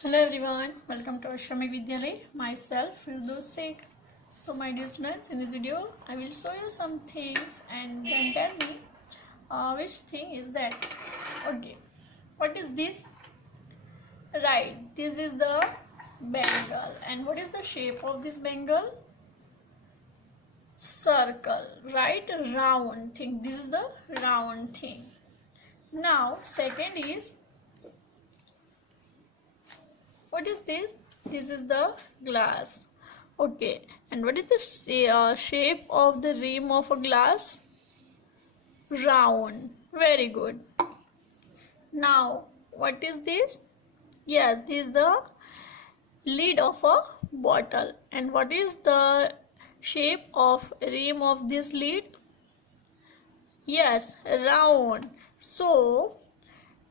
Hello everyone, welcome to Ashramik Vidyalay. Myself, Firdaus Sheikh. So my dear students, in this video, I will show you some things and then tell me which thing is that. Okay, what is this? Right, this is the Bengal. And what is the shape of this Bengal? Circle, right? Round thing. This is the round thing. Now, second is, what is this? This is the glass. Okay, and what is the shape of the rim of a glass? Round. Very good. Now, what is this? Yes, this is the lid of a bottle. And what is the shape of rim of this lid? Yes, round. So,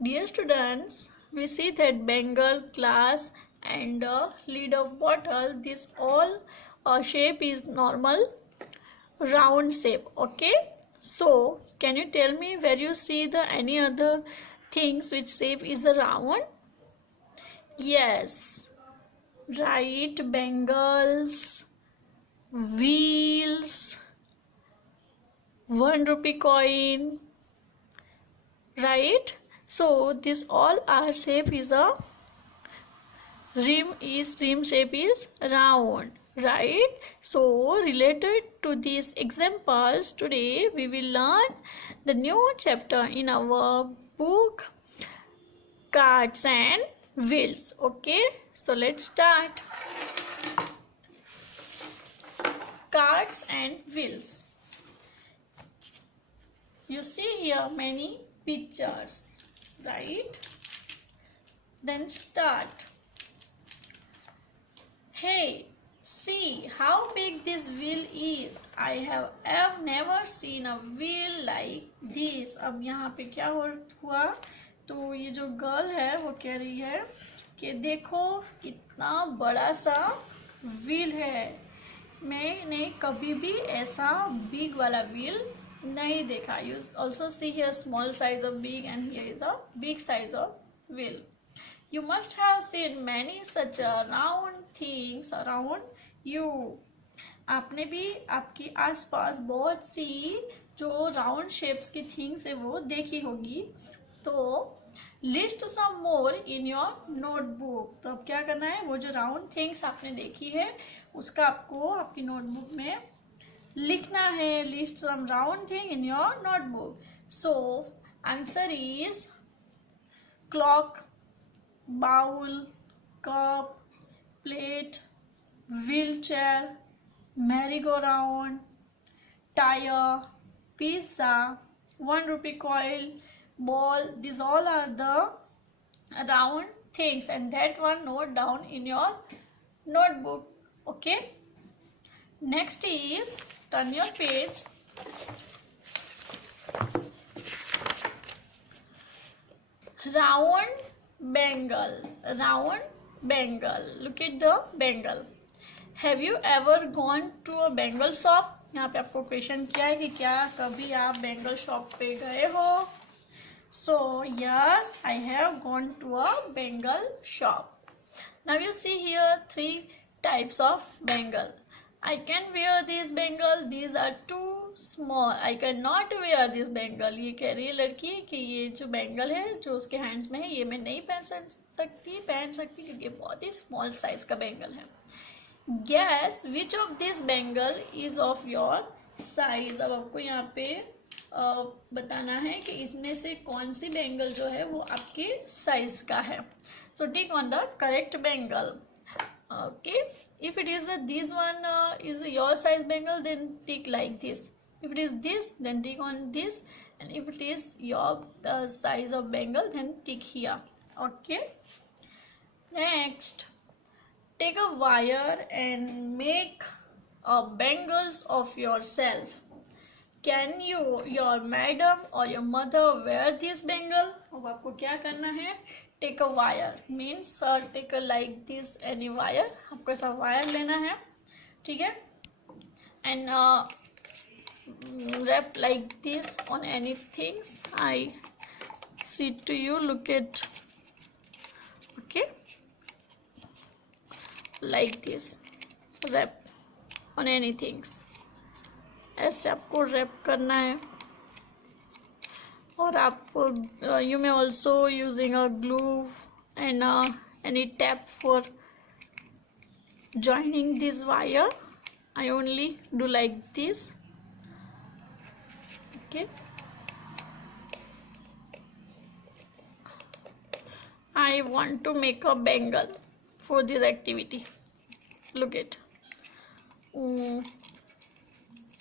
dear students, we see that Bengal, glass and lid of bottle, this all shape is normal round shape. Okay, so can you tell me where you see the any other things which shape is a round? Yes, right, bangles, wheels, 1 rupee coin, right? So this all our shape is a rim shape is round, right? So related to these examples, today we will learn the new chapter in our book, Carts and Wheels. Okay, so let's start. Carts and wheels. You see here many pictures, right? Then start. Hey, see how big this wheel is. I have never seen a wheel like this. अब यहाँ पे क्या हुआ? तो ये जो girl है वो कह रही है कि देखो कितना बड़ा सा व्हील है. मैंने कभी भी ऐसा बिग वाला व्हील नहीं देखा. You also see here small size of big and here is a big size of wheel. You must have seen many such round things around you. आपने भी आपके आसपास बहुत सी जो राउंड शेप्स की थिंग्स है वो देखी होगी. तो list some more in your notebook. तो अब क्या करना है, वो जो राउंड थिंग्स आपने देखी है उसका आपको आपकी नोटबुक में लिखना है. List some round thing in your notebook. So answer is clock, bowl, cup, plate, wheelchair, merry-go-round, tire, pizza, 1 rupee coin, ball. These all are the round things and that one note down in your notebook. Okay, next is turn your page. Round bangle, round bangle. Look at the bangle. Have you ever gone to a bangle shop? यहाँ पे आपको question किया है कि क्या कभी आप bangle shop पे गए हो. So yes, I have gone to a bangle shop. Now you see here 3 types of bangle. I can wear this bangle. These are too small. I cannot wear this bangle. ये कह रही है लड़की कि ये जो बैंगल है जो उसके हैंड्स में है ये मैं नहीं पहन सकती क्योंकि बहुत ही स्मॉल साइज का बैंगल है. Guess which of this bangle is of your size. अब आपको यहाँ पे बताना है कि इसमें से कौन सी बैंगल जो है वो आपके साइज का है. So tick on the correct bangle. Okay, if it is this one is your size bangle, then tick like this. If it is this, then tick on this, and if it is your size of bangle, then tick here. Okay, next, take a wire and make bangles of yourself. Can your madam or your mother wear this bangle? अब आपको क्या करना है, take a wire means take a like this any wire. आपको ऐसा wire लेना है, ठीक है, and wrap like this on any things. I see to you, look at. Okay, like this, wrap on anything. ऐसे आपको रैप करना है। और आप you may also using a glue and any tape for joining this wire. I only do like this. Okay, I want to make a bangle for this activity. Look it.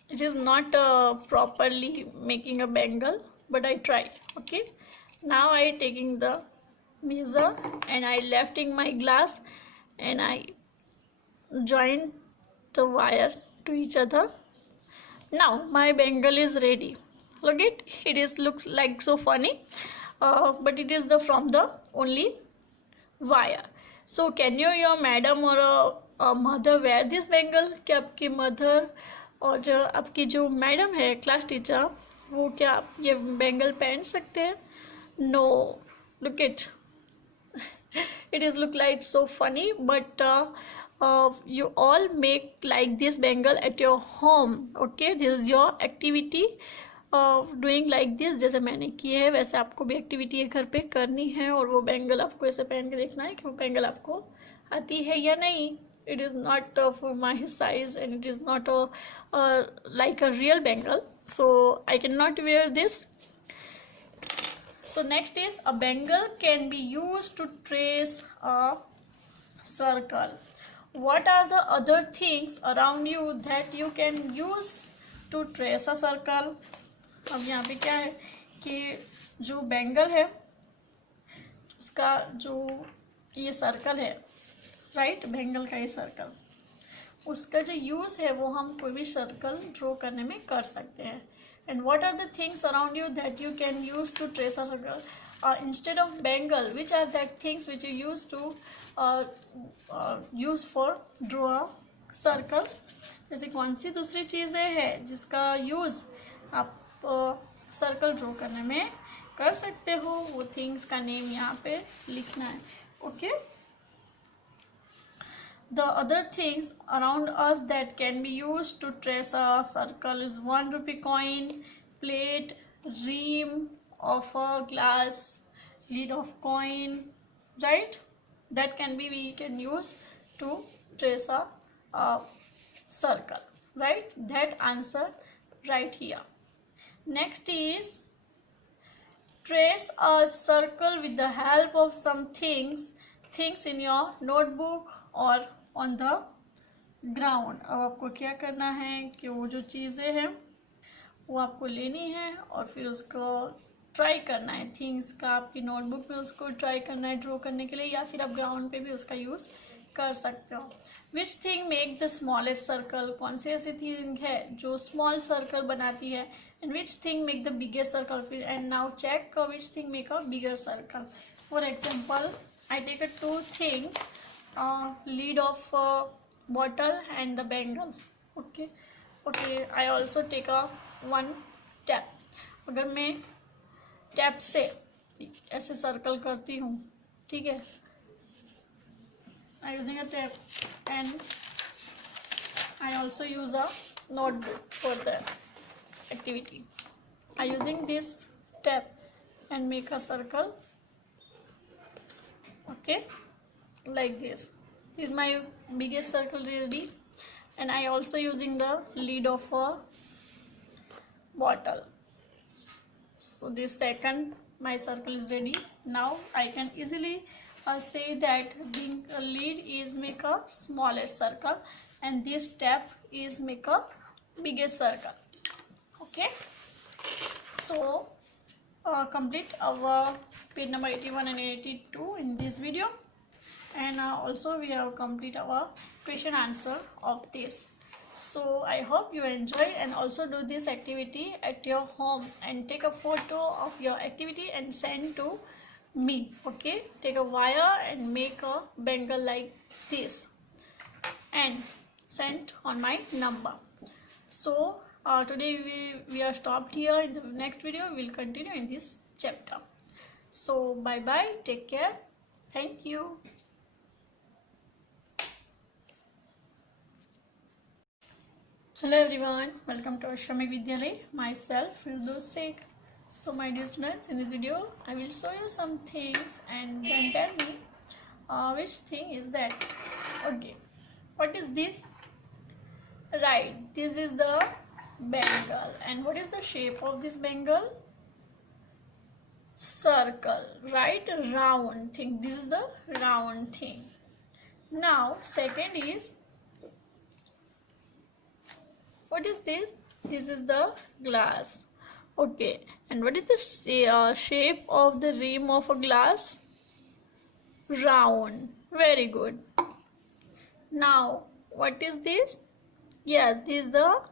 It is not properly making a bangle, but I try. Okay, now I taking the measure and I lifting my glass and I join the wire to each other. Now my bangle is ready. Look it is looks like so funny, but it is the from the only wire. So can you, your madam or a mother wear this bangle? क्या आपकी mother और आपकी जो madam है class teacher, वो क्या ये bangle पहन सकते हैं? No, look it, it is look like so funny, but you all make like this bangle at your home. Okay, this is your activity, doing like this. जैसे मैंने की है वैसे आपको भी एक्टिविटी घर पे करनी है, और वो बैंगल आपको ऐसे पहन के देखना है कि वो बैंगल आपको आती है या नहीं। It is not for my size and it is not like a real bangle, so I can not wear this. So next is a bangle can be used to trace a circle. What are the other things around you that you can use to trace a circle? अब यहाँ पे क्या है कि जो bangle है उसका जो ये सर्कल है, राइट, बैंगल का ये सर्कल, उसका जो यूज़ है वो हम कोई भी सर्कल ड्रॉ करने में कर सकते हैं। And what are the things around you that you can use to trace a circle? Instead of bangle, which are that things which you use to use for draw a circle? जैसे कौन सी दूसरी चीज़ें हैं जिसका use आप circle draw करने में कर सकते हो? वो थिंग्स का नेम यहाँ पे लिखना है। Okay, The other things around us that can be used to trace a circle is 1 rupee coin, plate, rim of a glass, lid of coin, right? That can be, we can use to trace a circle, right? That answer right here. Next is trace a circle with the help of some things in your notebook or on the ground. अब आपको क्या करना है कि वो जो चीज़ें हैं वो आपको लेनी है और फिर उसको ट्राई करना है। थिंग्स का आपकी नोटबुक में उसको ट्राई करना है ड्रॉ करने के लिए, या फिर आप ग्राउंड पे भी उसका यूज़ कर सकते हो। विच thing make the smallest circle? कौन सी ऐसी थिंग है जो स्मॉल सर्कल बनाती है? And which thing make the biggest circle? फिर and now check which thing make a bigger circle. For example, I take a 2 things, lid of bottle and the bangle. Okay, I also take a 1 tap. अगर मैं tap से ऐसे circle करती हूँ, ठीक है, I using a tap and I also use a notebook for the activity. I using this tap and make a circle. Okay, like this is my biggest circle ready, and I also using the lid of a bottle. So this second my circle is ready. Now I can easily say that being a lid is make a smallest circle and this tap is make a biggest circle. Okay, so complete our page number 81 and 82 in this video, and also we have complete our question answer of this. So I hope you enjoy, and also do this activity at your home and take a photo of your activity and send to me. Okay, take a wire and make a bangle like this and send on my number. So today we are stopped here. In the next video we will continue in this chapter. So bye bye, take care, thank you. Hello everyone, welcome to Ashramik Vidyalay. Myself Firdaus Sheikh. So my dear students, in this video I will show you some things and then tell me which thing is that. Okay, what is this? Right, this is the Bengal. And what is the shape of this Bengal? Circle, right? Round thing. This is the round thing. Now second is, what is this? This is the glass. Okay, and what is the shape of the rim of a glass? Round. Very good. Now what is this? Yes, this is the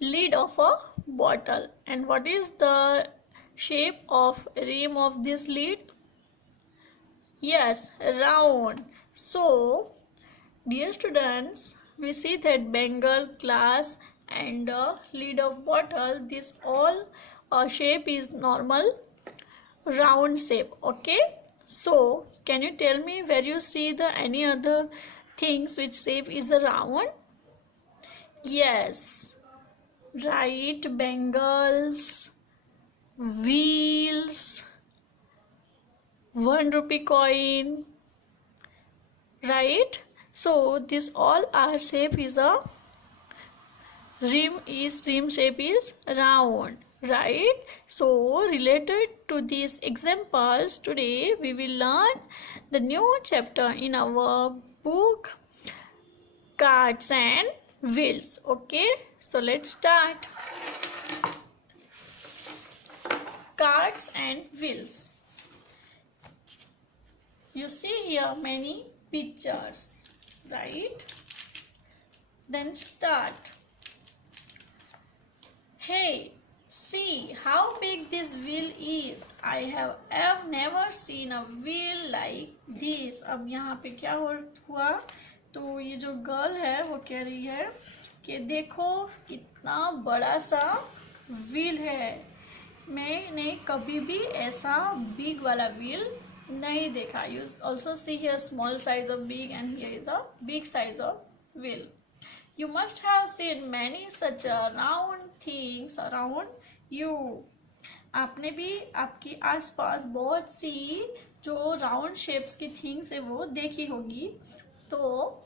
lid of a bottle. And what is the shape of rim of this lid? Yes, round. So dear students, we see that Bengal, glass and lid of bottle, this all shape is normal round shape. Okay, so can you tell me where you see the any other things which shape is a round? Yes, right, bangles, wheels, 1 rupee coin, right? So this all our shape is a rim shape is round, right? So related to these examples, today we will learn the new chapter in our book, Cards and Wheels. Okay, so let's start. Cards and wheels. You see here many pictures, right? Then start. Hey, see how big this wheel is. I have never seen a wheel like this. अब यहाँ पे क्या हुआ? तो ये जो girl है वो कह रही है कि देखो कितना बड़ा सा व्हील है. मैंने कभी भी ऐसा बिग वाला व्हील नहीं देखा. You also see here small size of big and here is a big size of wheel. You must have seen many such round things around you. आपने भी आपके आसपास बहुत सी जो राउंड शेप्स की थिंग्स है वो देखी होगी. तो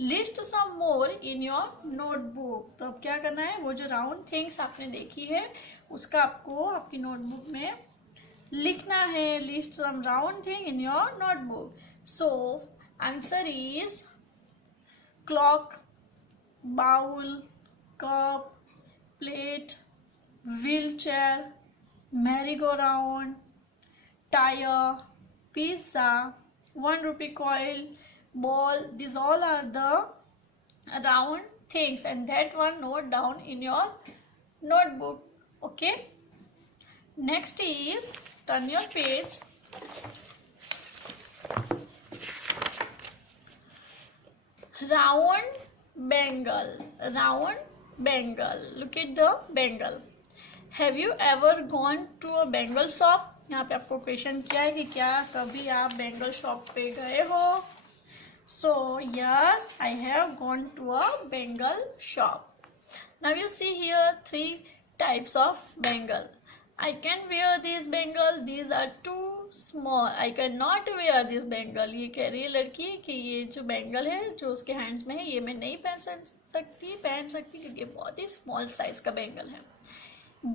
list some more in your notebook. तो अब क्या करना है, वो जो राउंड थिंग्स आपने देखी है उसका आपको आपकी नोटबुक में लिखना है. List some round thing in your notebook. So answer is clock, bowl, cup, plate, wheelchair, merry-go-round, tire, pizza, 1 rupee coin, ball. These all are the round things and that one note down in your notebook. Okay, next is, turn your page. Round Bengal. Round Bengal. Look at the Bengal. Have you ever gone to a Bengal shop? यहाँ पे आपको question किया है कि क्या कभी आप Bengal shop पे गए हो. So yes, I have gone to a Bengal shop. Now you see here 3 types of Bengal. I can wear this Bengal. These are too small. I cannot wear this Bengal. ये कह रही है लड़की कि ये जो Bengal है जो उसके हैंड्स में है ये मैं नहीं पहन सकती क्योंकि बहुत ही स्मॉल साइज का Bengal है.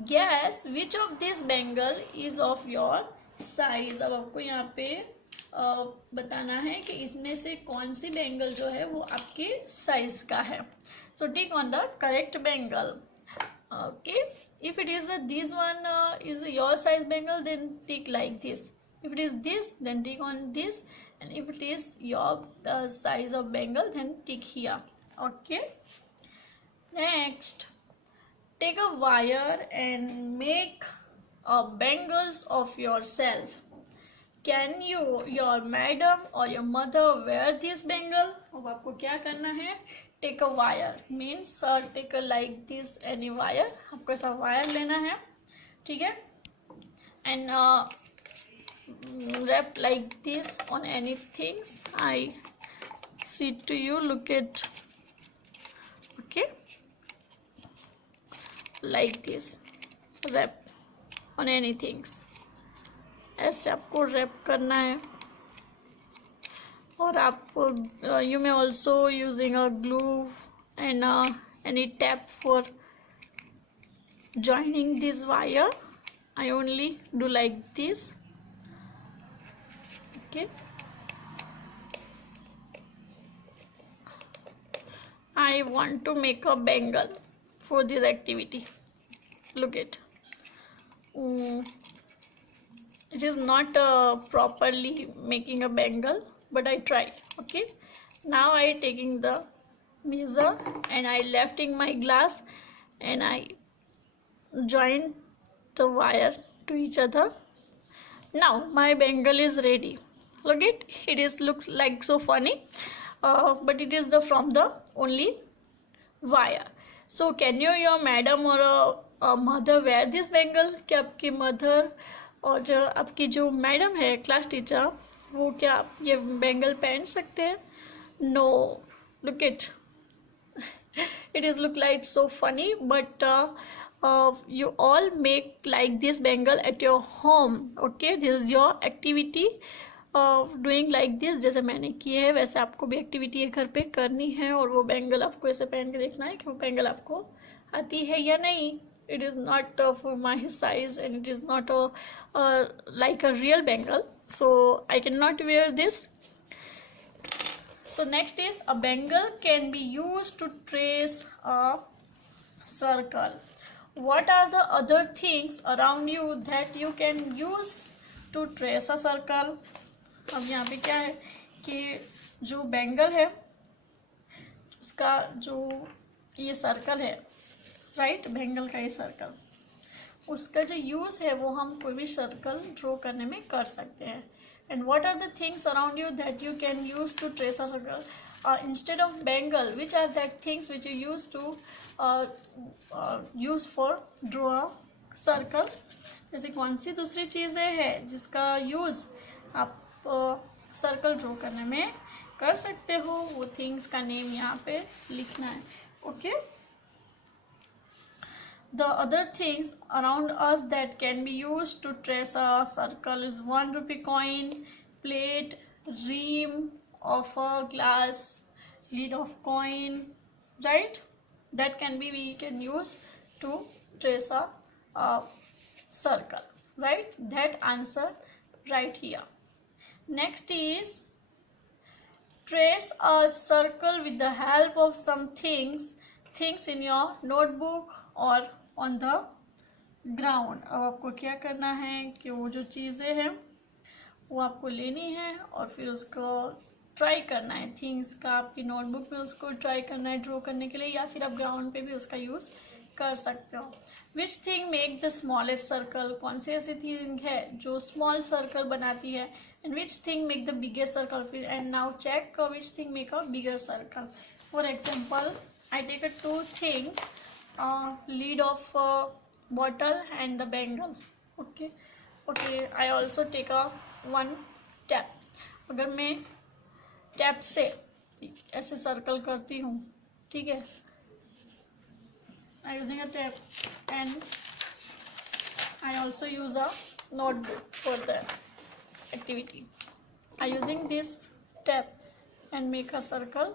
Guess which of this Bengal is of your size. अब आपको यहाँ पे बताना है कि इसमें से कौन सी Bengal जो है वो आपके साइज का है. So tick on the correct Bengal. Okay, if it is this one is your size Bengal, then tick like this. If it is this, then tick on this, and if it is your size of Bengal, then tick here. Okay, next, take a wire and make bangles of yourself. Can your madam or your mother wear this bangle? अब आपको क्या करना है, take a wire means take a like this any wire. आपको ऐसा wire लेना है, ठीक है, and wrap like this on anything. I see to you, look at. Okay, like this, wrap on anything. ऐसे आपको रैप करना है। और आप you may also using a glue and any tape for joining this wire. I only do like this. Okay, I want to make a bangle for this activity. Look it. It is not properly making a bangle, but I try. Okay, now I taking the measure and I lifting my glass and I join the wire to each other. Now my bangle is ready. Look it is looks like so funny, but it is the from the only wire. So can you, your madam or a mother wear this bangle? क्या आपकी mother और आपकी जो madam है class teacher, वो क्या ये bangle पहन सकते हैं? No, look it, it is look like so funny, but you all make like this bangle at your home. Okay, this is your activity, doing like this. जैसे मैंने की है वैसे आपको भी एक्टिविटी है घर पे करनी है, और वो बैंगल आपको ऐसे पहन के देखना है कि वो बैंगल आपको आती है या नहीं। It is not for my size and it is not like a real bangle, so I can not wear this. So next is a bangle can be used to trace a circle. What are the other things around you that you can use to trace a circle? अब यहाँ पे क्या है कि जो bangle है उसका जो ये सर्कल है, राइट, बैंगल का ये सर्कल, उसका जो यूज़ है वो हम कोई भी सर्कल ड्रॉ करने में कर सकते हैं। And what are the things around you that you can use to trace a circle? Instead of bangle, which are that things which you use to use for draw a circle? जैसे कौन सी दूसरी चीज़ें हैं जिसका use आप circle draw करने में कर सकते हो, वो थिंग्स का नेम यहाँ पे लिखना है। Okay, The other things around us that can be used to trace a circle is 1 rupee coin, plate, rim of a glass, lid of coin, right? That can be, we can use to trace a circle, right? That answer right here. Next is trace a circle with the help of some things in your notebook or on the ground. अब आपको क्या करना है कि वो जो चीज़ें हैं वो आपको लेनी है और फिर उसको ट्राई करना है, थिंग्स का आपकी नोटबुक में उसको ट्राई करना है ड्रॉ करने के लिए, या फिर आप ग्राउंड पे भी उसका यूज़ कर सकते हो। विच thing make the smallest circle? कौन सी ऐसी थिंग है जो स्मॉल सर्कल बनाती है? And which thing make the biggest circle? फिर and now check which thing make a bigger circle. For example, I take a 2 things, lid of bottle and the bangle. Okay, I also take a 1 tap. अगर मैं tap से ऐसे circle करती हूँ, ठीक है, I using a tap and I also use a notebook for the activity. I using this tap and make a circle.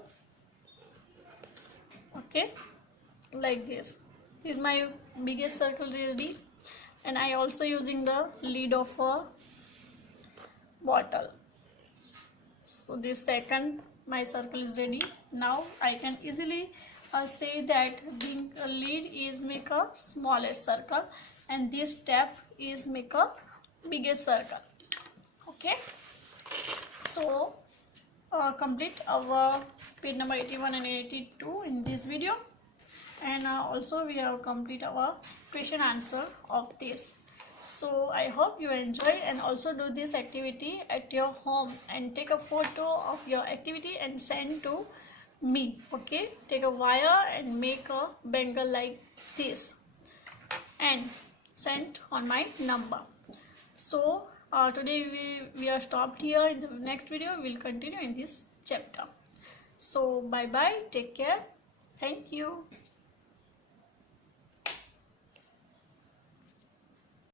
Okay, like this. This is my biggest circle ready, and I also using the lid of a bottle. So this second my circle is ready. Now I can easily say that being a lid is make a smallest circle and this tap is make a biggest circle. Okay, so complete our page number 81 and 82 in this video, and also we have complete our question answer of this. So I hope you enjoy and also do this activity at your home and take a photo of your activity and send to me. Okay, take a wire and make a bangle like this and send on my number. So today we are stopped here. In the next video we will continue in this chapter. So bye bye, take care, thank you.